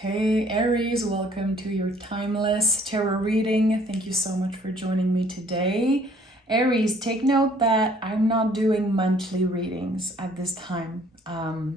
Hey Aries, welcome to your timeless tarot reading. Thank you so much for joining me today. Aries, take note that I'm not doing monthly readings at this time.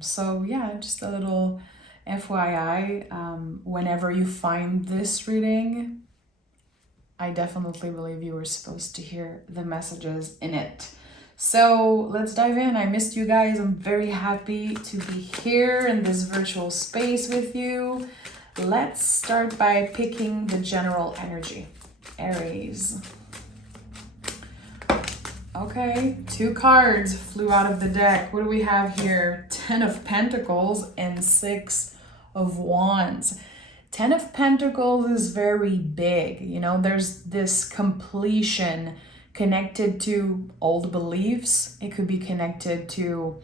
So yeah, just a little FYI, whenever you find this reading, I definitely believe you were supposed to hear the messages in it. So let's dive in. I missed you guys. I'm very happy to be here in this virtual space with you. Let's start by picking the general energy. Aries. Okay, 2 cards flew out of the deck. What do we have here? 10 of Pentacles and 6 of Wands. 10 of Pentacles is very big. You know, there's this completion connected to old beliefs. It could be connected to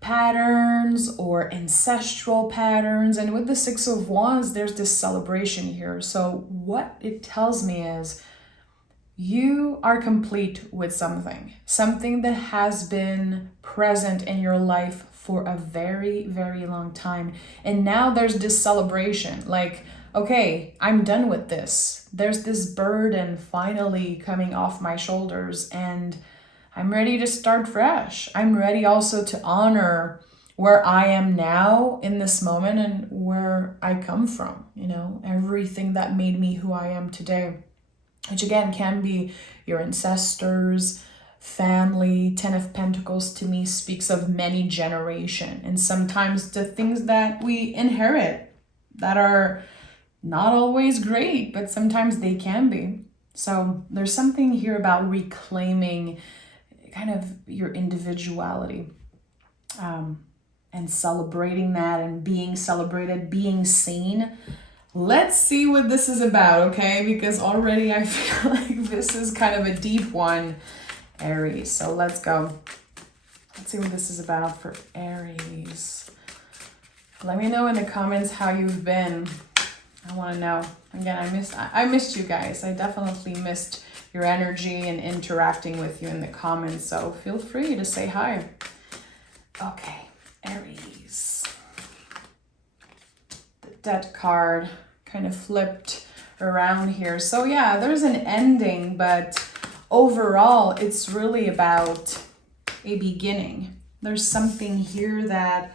patterns or ancestral patterns. And with the 6 of Wands, there's this celebration here. So what it tells me is you are complete with something that has been present in your life for a very, very long time. And now there's this celebration, like, okay, I'm done with this. There's this burden finally coming off my shoulders and I'm ready to start fresh. I'm ready also to honor where I am now in this moment and where I come from, you know, everything that made me who I am today, which again can be your ancestors, family. 10 of Pentacles to me speaks of many generation, and sometimes the things that we inherit that are not always great, but sometimes they can be. So there's something here about reclaiming kind of your individuality, and celebrating that and being celebrated, being seen. Let's see what this is about, okay? Because already I feel like this is kind of a deep one, Aries. So let's go. Let's see what this is about for Aries. Let me know in the comments how you've been. I want to know. Again, I missed you guys. I definitely missed your energy and interacting with you in the comments. So feel free to say hi. Okay, Aries. The Death card kind of flipped around here. So yeah, there's an ending, but overall, it's really about a beginning. There's something here that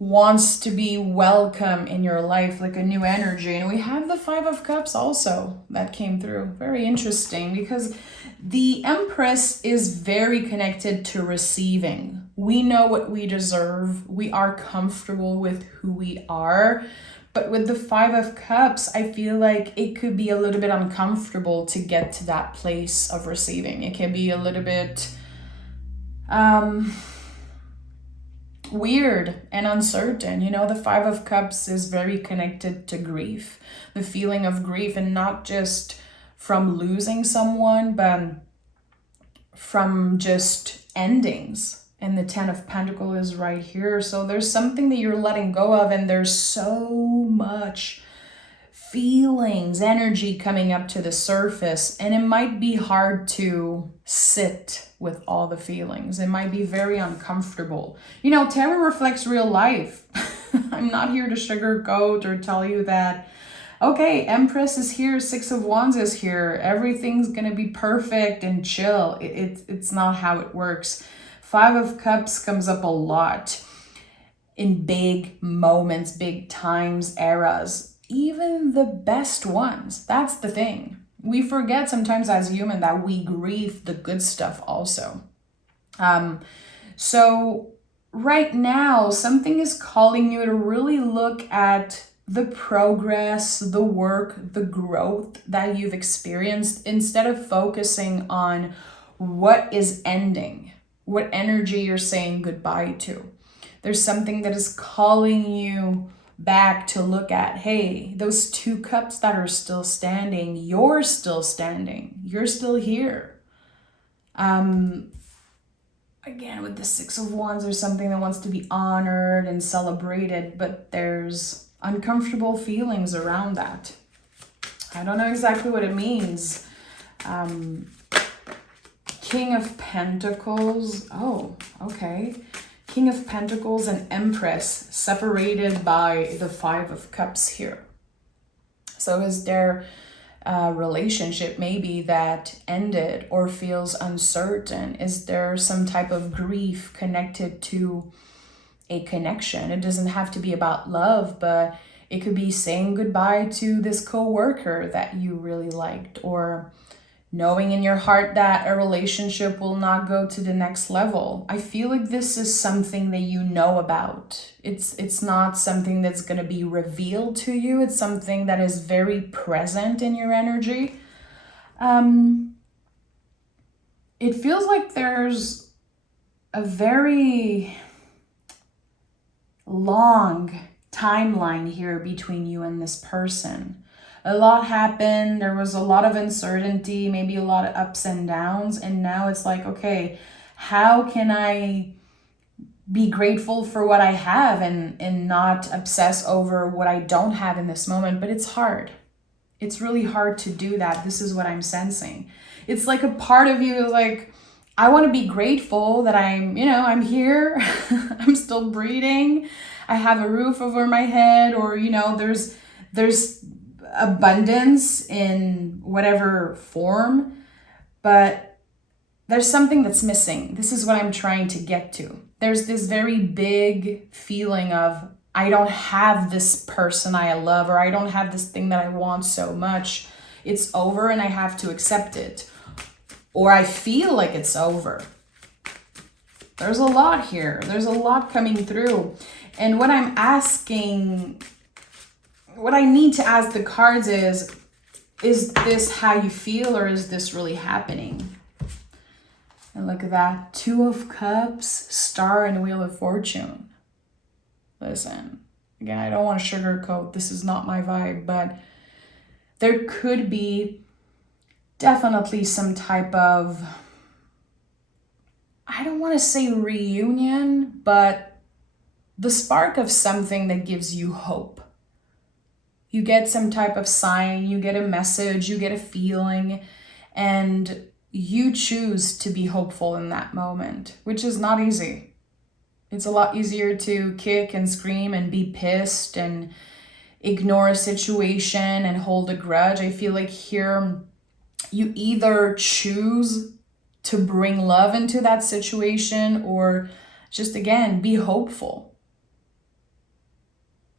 wants to be welcome in your life, like a new energy. And we have the 5 of Cups also that came through. Very interesting, because the Empress is very connected to receiving. We know what we deserve. We are comfortable with who we are. But with the 5 of Cups, I feel like it could be a little bit uncomfortable to get to that place of receiving. It can be a little bit weird and uncertain. You know, the 5 of Cups is very connected to grief, the feeling of grief, and not just from losing someone, but from just endings. And the 10 of Pentacles is right here. So there's something that you're letting go of, and there's so much feelings, energy coming up to the surface, and it might be hard to sit with all the feelings. It might be very uncomfortable. You know, tarot reflects real life. I'm not here to sugarcoat or tell you that, okay, Empress is here, 6 of Wands is here, everything's gonna be perfect and chill. It's not how it works. 5 of Cups comes up a lot in big moments, big times, eras, even the best ones. That's the thing. We forget sometimes as human that we grieve the good stuff also. So right now, something is calling you to really look at the progress, the work, the growth that you've experienced, instead of focusing on what is ending, what energy you're saying goodbye to. There's something that is calling you back to look at, hey, those 2 cups that are still standing, you're still standing, you're still here. Again, with the 6 of Wands, there's something that wants to be honored and celebrated, but there's uncomfortable feelings around that. I don't know exactly what it means. King of Pentacles. Oh, okay. King of Pentacles and Empress separated by the Five of Cups here. So is there a relationship maybe that ended or feels uncertain? Is there some type of grief connected to a connection? It doesn't have to be about love, but it could be saying goodbye to this coworker that you really liked, or knowing in your heart that a relationship will not go to the next level. I feel like this is something that you know about. It's not something that's going to be revealed to you. It's something that is very present in your energy. It feels like there's a very long timeline here between you and this person. A lot happened. There was a lot of uncertainty, maybe a lot of ups and downs. And now it's like, okay, how can I be grateful for what I have and not obsess over what I don't have in this moment? But it's hard. It's really hard to do that. This is what I'm sensing. It's like a part of you is like, I want to be grateful that I'm here. I'm still breathing. I have a roof over my head, or, there's abundance in whatever form, but there's something that's missing. This is what I'm trying to get to. There's this very big feeling of, I don't have this person I love, or I don't have this thing that I want so much. It's over and I have to accept it. Or I feel like it's over. There's a lot here. There's a lot coming through. And what I'm asking, what I need to ask the cards is this how you feel, or is this really happening? And look at that. Two of Cups, Star, and Wheel of Fortune. Listen, again, I don't want to sugarcoat. This is not my vibe, but there could be definitely some type of, I don't want to say reunion, but the spark of something that gives you hope. You get some type of sign, you get a message, you get a feeling, and you choose to be hopeful in that moment, which is not easy. It's a lot easier to kick and scream and be pissed and ignore a situation and hold a grudge. I feel like here you either choose to bring love into that situation, or just, again, be hopeful.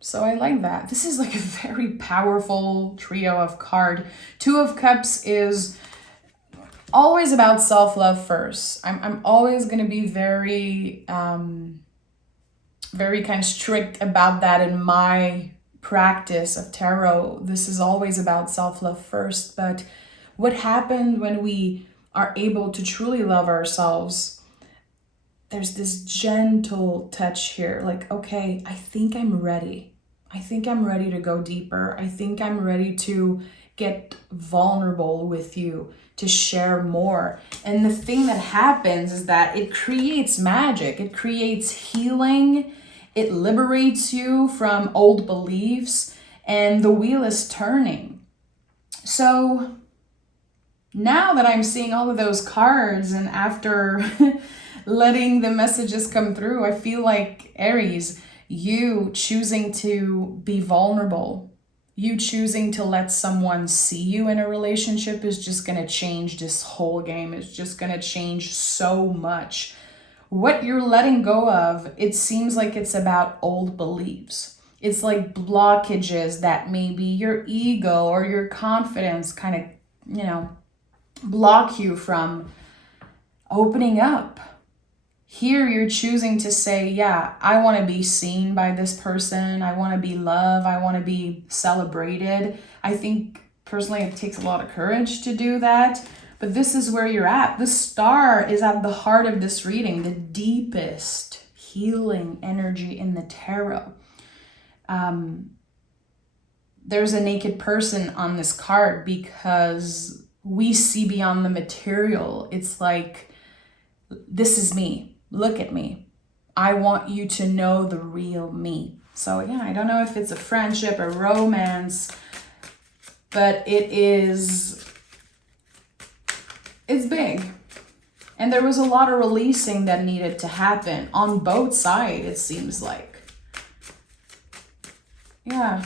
So I like that. This is like a very powerful trio of card. Two of Cups is always about self-love first. I'm always going to be very, very kind of strict about that in my practice of tarot. This is always about self-love first. But what happened when we are able to truly love ourselves? There's this gentle touch here. Like, okay, I think I'm ready. I think I'm ready to go deeper. I think I'm ready to get vulnerable with you, to share more. And the thing that happens is that it creates magic. It creates healing. It liberates you from old beliefs, and the wheel is turning. So now that I'm seeing all of those cards, and after letting the messages come through, I feel like, Aries, you choosing to be vulnerable, you choosing to let someone see you in a relationship is just going to change this whole game. It's just going to change so much. What you're letting go of, it seems like it's about old beliefs. It's like blockages that maybe your ego or your confidence kind of, block you from opening up. Here you're choosing to say, yeah, I want to be seen by this person. I want to be loved. I want to be celebrated. I think personally it takes a lot of courage to do that. But this is where you're at. The Star is at the heart of this reading, the deepest healing energy in the tarot. There's a naked person on this card because we see beyond the material. It's like, this is me. Look at me. I want you to know the real me. So yeah, I don't know if it's a friendship, a romance, but it's big. And there was a lot of releasing that needed to happen on both sides, it seems like. Yeah.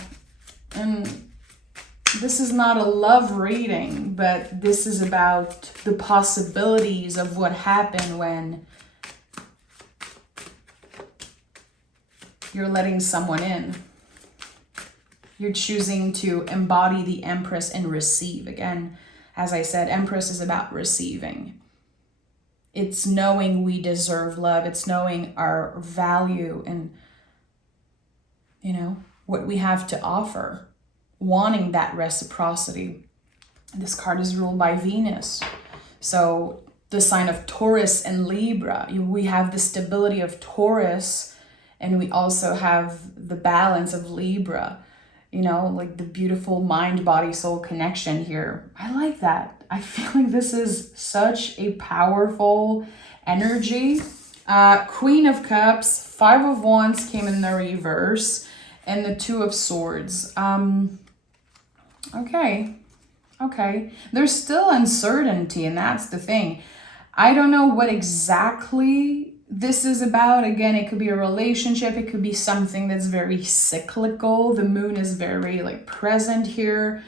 And this is not a love reading, but this is about the possibilities of what happened when you're letting someone in. You're choosing to embody the Empress and receive. Again, as I said, Empress is about receiving. It's knowing we deserve love. It's knowing our value and, you know, what we have to offer. Wanting that reciprocity. This card is ruled by Venus. So the sign of Taurus and Libra. We have the stability of Taurus, and we also have the balance of Libra. You know, like the beautiful mind, body, soul connection here. I like that. I feel like this is such a powerful energy. Queen of Cups, Five of Wands came in the reverse, and the Two of Swords. Okay. There's still uncertainty, and that's the thing. I don't know what exactly this is about. Again, it could be a relationship. It could be something that's very cyclical. The moon is very like present here.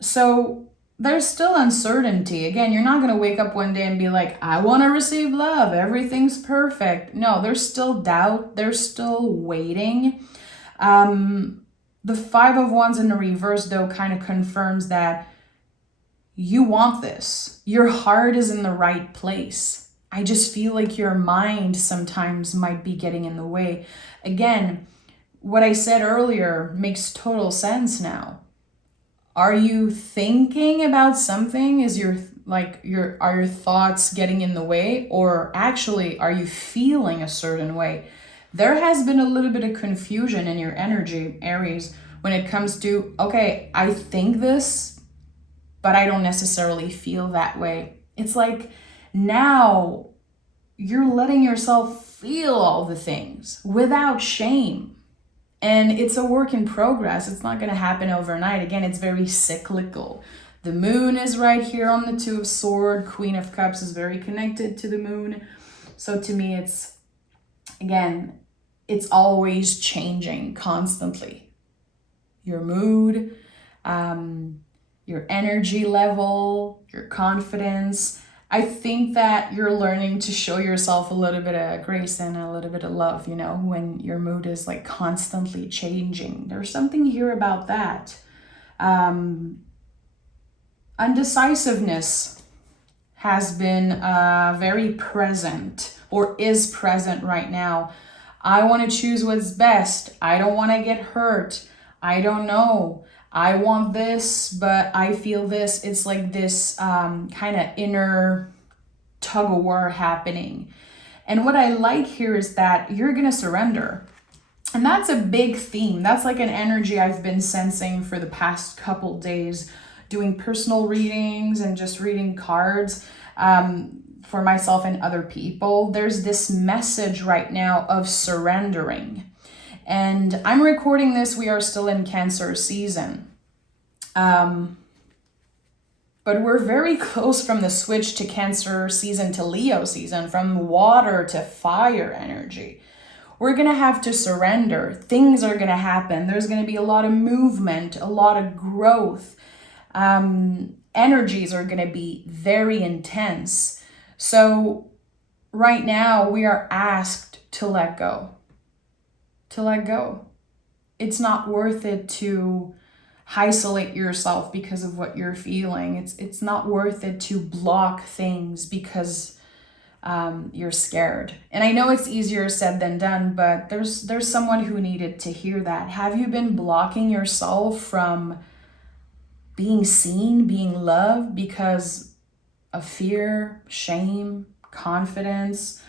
So there's still uncertainty. Again, you're not going to wake up one day and be like, I want to receive love. Everything's perfect. No, there's still doubt. There's still waiting. The Five of Wands in the reverse, though, kind of confirms that you want this. Your heart is in the right place. I just feel like your mind sometimes might be getting in the way. Again, what I said earlier makes total sense now. Are you thinking about something? Are your thoughts getting in the way? Or actually, are you feeling a certain way? There has been a little bit of confusion in your energy, Aries, when it comes to, okay, I think this, but I don't necessarily feel that way. It's like now you're letting yourself feel all the things without shame. And it's a work in progress. It's not going to happen overnight. Again, it's very cyclical. The moon is right here on the Two of Swords. Queen of Cups is very connected to the moon. So to me, it's always changing constantly. Your mood, your energy level, your confidence. I think that you're learning to show yourself a little bit of grace and a little bit of love, you know, when your mood is like constantly changing. There's something here about that. Undecisiveness has been very present or is present right now. I want to choose what's best. I don't want to get hurt. I don't know. I want this, but I feel this. It's like this kind of inner tug of war happening. And what I like here is that you're going to surrender. And that's a big theme. That's like an energy I've been sensing for the past couple days, doing personal readings and just reading cards for myself and other people. There's this message right now of surrendering. And I'm recording this, we are still in Cancer season. But we're very close from the switch to Cancer season to Leo season, from water to fire energy. We're going to have to surrender. Things are going to happen. There's going to be a lot of movement, a lot of growth. Energies are going to be very intense. So right now we are asked to let go. To let go. It's not worth it to isolate yourself because of what you're feeling. It's not worth it to block things because you're scared. And I know it's easier said than done, but there's someone who needed to hear that. Have you been blocking yourself from being seen, being loved because of fear, shame, confidence?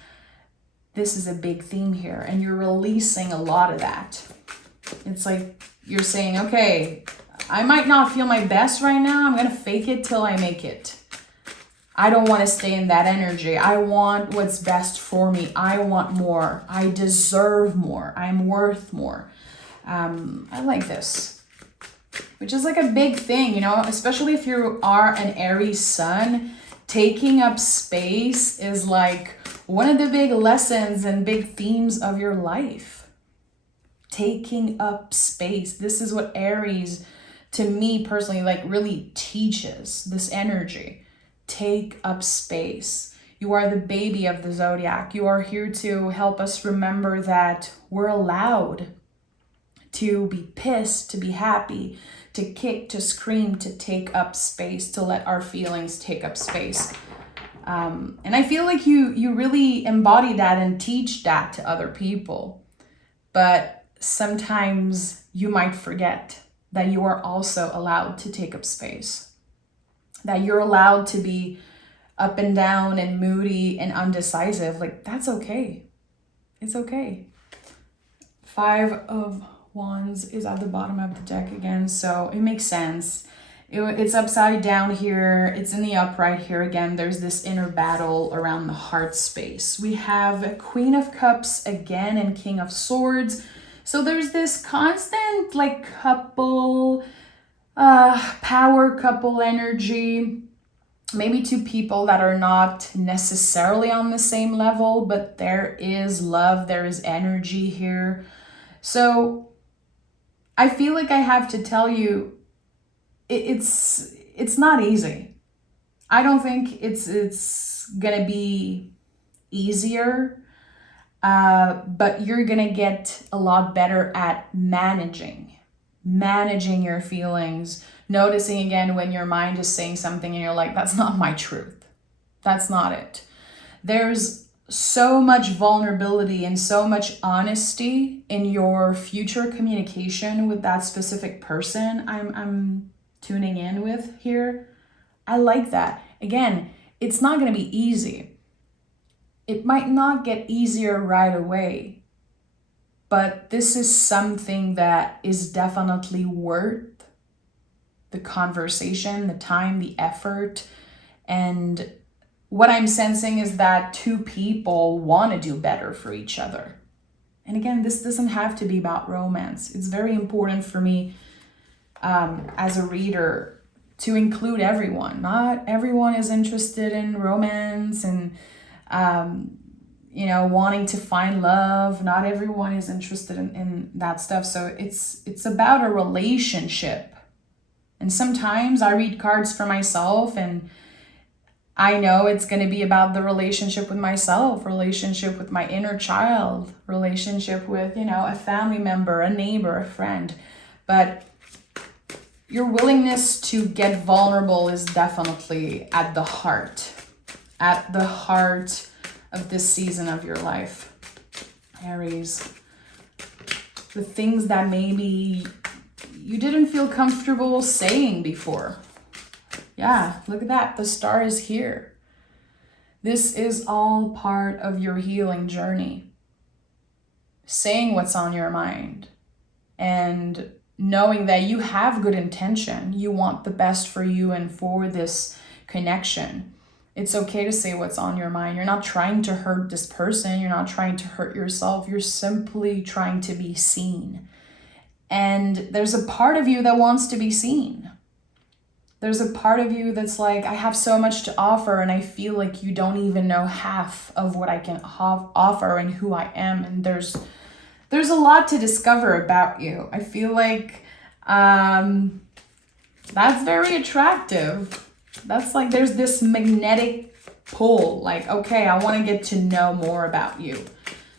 This is a big theme here, and you're releasing a lot of that. It's like you're saying, okay, I might not feel my best right now. I'm going to fake it till I make it. I don't want to stay in that energy. I want what's best for me. I want more. I deserve more. I'm worth more. I like this, which is like a big thing, you know, especially if you are an Aries sun. Taking up space is like one of the big lessons and big themes of your life. Taking up space. This is what Aries, to me personally, like really teaches this energy. Take up space. You are the baby of the zodiac. You are here to help us remember that we're allowed to be pissed, to be happy, to kick, to scream, to take up space, to let our feelings take up space. And I feel like you really embody that and teach that to other people. But sometimes you might forget that you are also allowed to take up space, that you're allowed to be up and down and moody and undecisive. Like, that's okay. It's okay. 5 of Wands is at the bottom of the deck again, so it makes sense. It's upside down here. It's in the upright here again. There's this inner battle around the heart space. We have Queen of Cups again and King of Swords. So there's this constant like couple, power couple energy. Maybe two people that are not necessarily on the same level, but there is love, there is energy here. So I feel like I have to tell you, it's not easy. I don't think it's gonna be easier, but you're gonna get a lot better at managing your feelings, noticing again when your mind is saying something and you're like, that's not my truth. That's not it. There's so much vulnerability and so much honesty in your future communication with that specific person I'm tuning in with here. I like that. Again, it's not going to be easy. It might not get easier right away, but this is something that is definitely worth the conversation, the time, the effort. And what I'm sensing is that two people want to do better for each other. And again, this doesn't have to be about romance. It's very important for me as a reader to include everyone. Not everyone is interested in romance and, wanting to find love. Not everyone is interested in that stuff. So it's about a relationship. And sometimes I read cards for myself and I know it's going to be about the relationship with myself, relationship with my inner child, relationship with, a family member, a neighbor, a friend. But your willingness to get vulnerable is definitely at the heart of this season of your life, Aries. The things that maybe you didn't feel comfortable saying before. Yeah, look at that. The star is here. This is all part of your healing journey. Saying what's on your mind and knowing that you have good intention. You want the best for you and for this connection. It's okay to say what's on your mind. You're not trying to hurt this person. You're not trying to hurt yourself. You're simply trying to be seen. And there's a part of you that wants to be seen. There's a part of you that's like, I have so much to offer and I feel like you don't even know half of what I can offer and who I am. And there's a lot to discover about you. I feel like that's very attractive. That's like, there's this magnetic pull. Like, okay, I want to get to know more about you.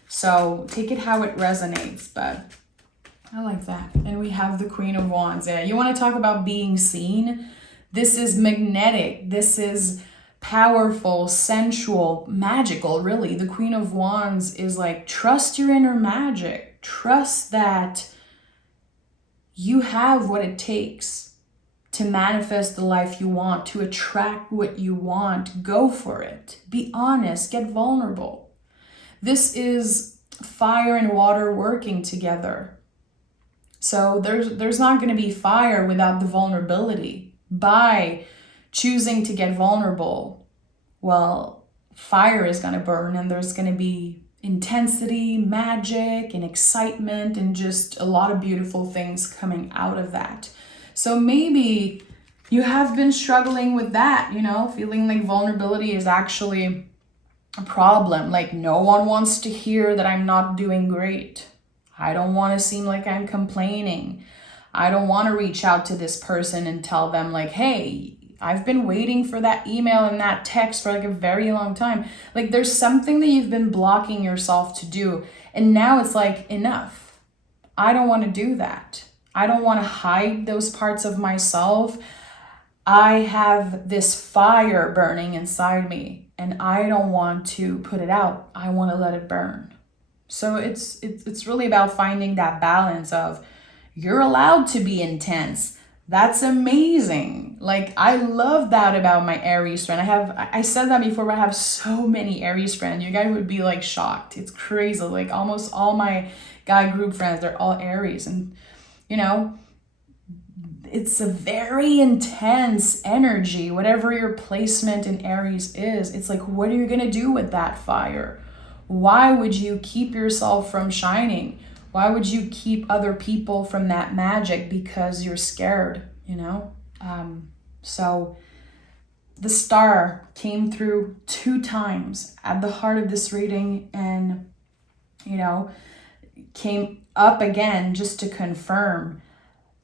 So take it how it resonates, but I like that. And we have the Queen of Wands. Yeah, you want to talk about being seen? This is magnetic. This is powerful, sensual, magical, really. The Queen of Wands is like, trust your inner magic. Trust that you have what it takes to manifest the life you want, to attract what you want. Go for it. Be honest. Get vulnerable. This is fire and water working together. So there's not going to be fire without the vulnerability. By choosing to get vulnerable, well, fire is going to burn and there's going to be intensity, magic, and excitement, and just a lot of beautiful things coming out of that. So maybe you have been struggling with that, you know, feeling like vulnerability is actually a problem. Like, no one wants to hear that I'm not doing great. I don't want to seem like I'm complaining. I don't want to reach out to this person and tell them, like, hey, I've been waiting for that email and that text for like a very long time. Like, there's something that you've been blocking yourself to do. And now it's like, enough. I don't want to do that. I don't want to hide those parts of myself. I have this fire burning inside me and I don't want to put it out. I want to let it burn. So it's really about finding that balance of, you're allowed to be intense. That's amazing. Like, I love that about my Aries friend. I said that before, but I have so many Aries friends. You guys would be like shocked. It's crazy. Like, almost all my guy group friends, they're all Aries. And you know, it's a very intense energy, whatever your placement in Aries is. It's like, what are you going to do with that fire? Why would you keep yourself from shining? Why would you keep other people from that magic? Because you're scared, you know? So the star came through 2 times at the heart of this reading, and, you know, came up again just to confirm.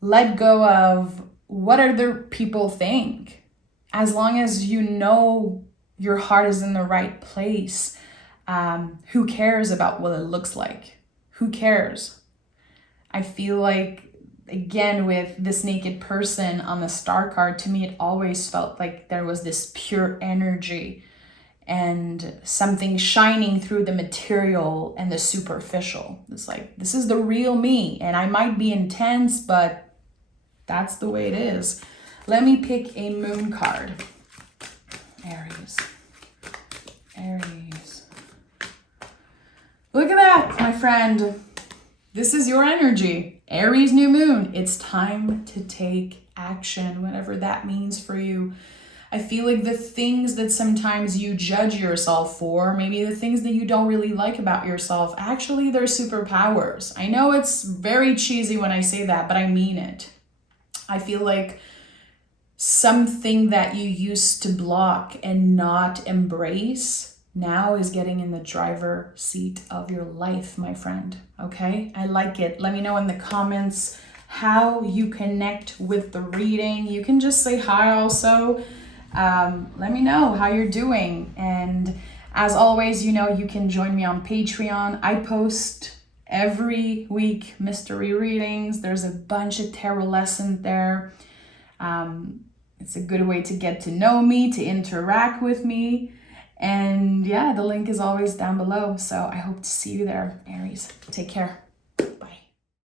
Let go of what other people think. As long as you know your heart is in the right place, who cares about what it looks like? Who cares? I feel like, again, with this naked person on the star card, to me, it always felt like there was this pure energy and something shining through the material and the superficial. It's like, this is the real me, and I might be intense, but that's the way it is. Let me pick a moon card. Aries. Aries. Look at that, my friend. This is your energy. Aries new moon. It's time to take action, whatever that means for you. I feel like the things that sometimes you judge yourself for, maybe the things that you don't really like about yourself, actually they're superpowers. I know it's very cheesy when I say that, but I mean it. I feel like something that you used to block and not embrace now is getting in the driver's seat of your life, my friend. Okay? I like it. Let me know in the comments how you connect with the reading. You can just say hi also. Let me know how you're doing. And as always, you know, you can join me on Patreon. I post every week mystery readings. There's a bunch of tarot lessons there. It's a good way to get to know me, to interact with me. And yeah, the link is always down below. So I hope to see you there, Aries. Take care.